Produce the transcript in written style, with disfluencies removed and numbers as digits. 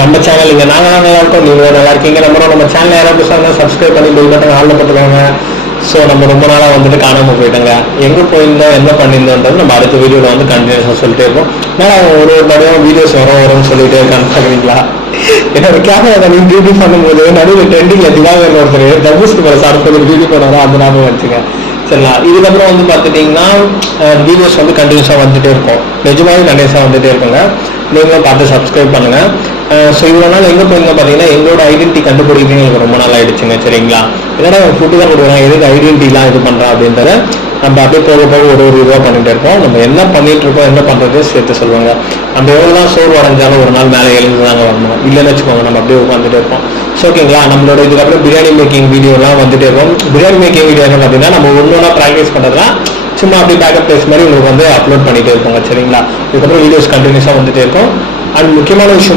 நம்ம சேனல் இங்க நாங்க நல்லா இருக்கோம், நீங்க நல்லா இருக்கீங்க. நம்ம சேனல் யாராவது புதுசாக சப்ஸ்கிரைப் பண்ணி பெல் பட்டன் ஆன்ல போட்டுக்கோங்க. ஸோ நம்ம ரொம்ப நாளா வந்துட்டு காணாம போயிட்டோங்க. எங்க போயிருந்தோம் என்ன பண்ணியிருந்தோன்றது நம்ம அடுத்த வீடியோல வந்து கண்டினியூஸா சொல்லிட்டே இருக்கோம். ஏன்னா ஒரு தடவை வீடியோஸ் வரும்னு சொல்லிட்டே இருக்காங்களா. என்னோட கேமரா நீங்க டியூட்டி பண்ணும்போது நடுவில் ட்ரெண்டிங்ல திவாகர் ஒருத்தர் தர்பூசணி பழம் சாப்பிட்டு வீடியோ போனாரோ அந்த ஞாபகம் வச்சுங்க. சரிங்களா. இதுக்கப்புறம் வந்து பார்த்துட்டீங்கன்னா வீடியோஸ் வந்து கண்டினியூஸாக வந்துட்டே இருக்கும். நிஜமாவே கண்டினியூஸாக வந்துட்டே இருக்குங்க. நீங்களும் பார்த்து சப்ஸ்கிரைப் பண்ணுங்க. ஸோ இவ்வளோ நாள் எங்கே போயிருந்தோம் பார்த்தீங்கன்னா எங்களோட ஐடென்டிட்டி கண்டுபிடிக்கிறது எனக்கு ரொம்ப நாள் ஆயிடுச்சுங்க. சரிங்களா. என்னடா ஃபுட்டு தான் கொடுக்குறான், எதுக்கு ஐடென்டிட்டிலாம் இது பண்ணுறான் அப்படின்றத நம்ம அப்படியே போக போக ஒரு இதுவாக பண்ணிட்டு இருப்போம். நம்ம என்ன பண்ணிட்டு இருக்கோம் என்ன பண்ணுறது சேர்த்து சொல்லுவாங்க. நம்ம எவ்வளோ தான் சோர்வு அடைஞ்சாலும் ஒரு நாள் மேலே எழுந்து தாங்க வரணும். இல்லைன்னு வச்சுக்கோங்க நம்ம அப்படியே உட்காந்துட்டே இருப்போம். ஸோ ஓகேங்களா. நம்மளோட இதுக்கப்புறம் பிரியாணி மேக்கிங் வீடியோலாம் வந்துட்டே இருக்கும். பிரியாணி மேக்கிங் வீடியோ என்ன பார்த்தீங்கன்னா நம்ம ஒன்றா ப்ராக்டிஸ் பண்ணுறதுலாம் சும்மா அப்படி பேக்கப் பேஸ் மாதிரி உங்களுக்கு வந்து அப்லோட் பண்ணிட்டே இருப்போங்க. சரிங்களா. இதுக்கப்புறம் வீடியோஸ் கண்டினியூஸாக வந்துட்டே இருக்கும். அண்ட் முக்கியமான விஷயம்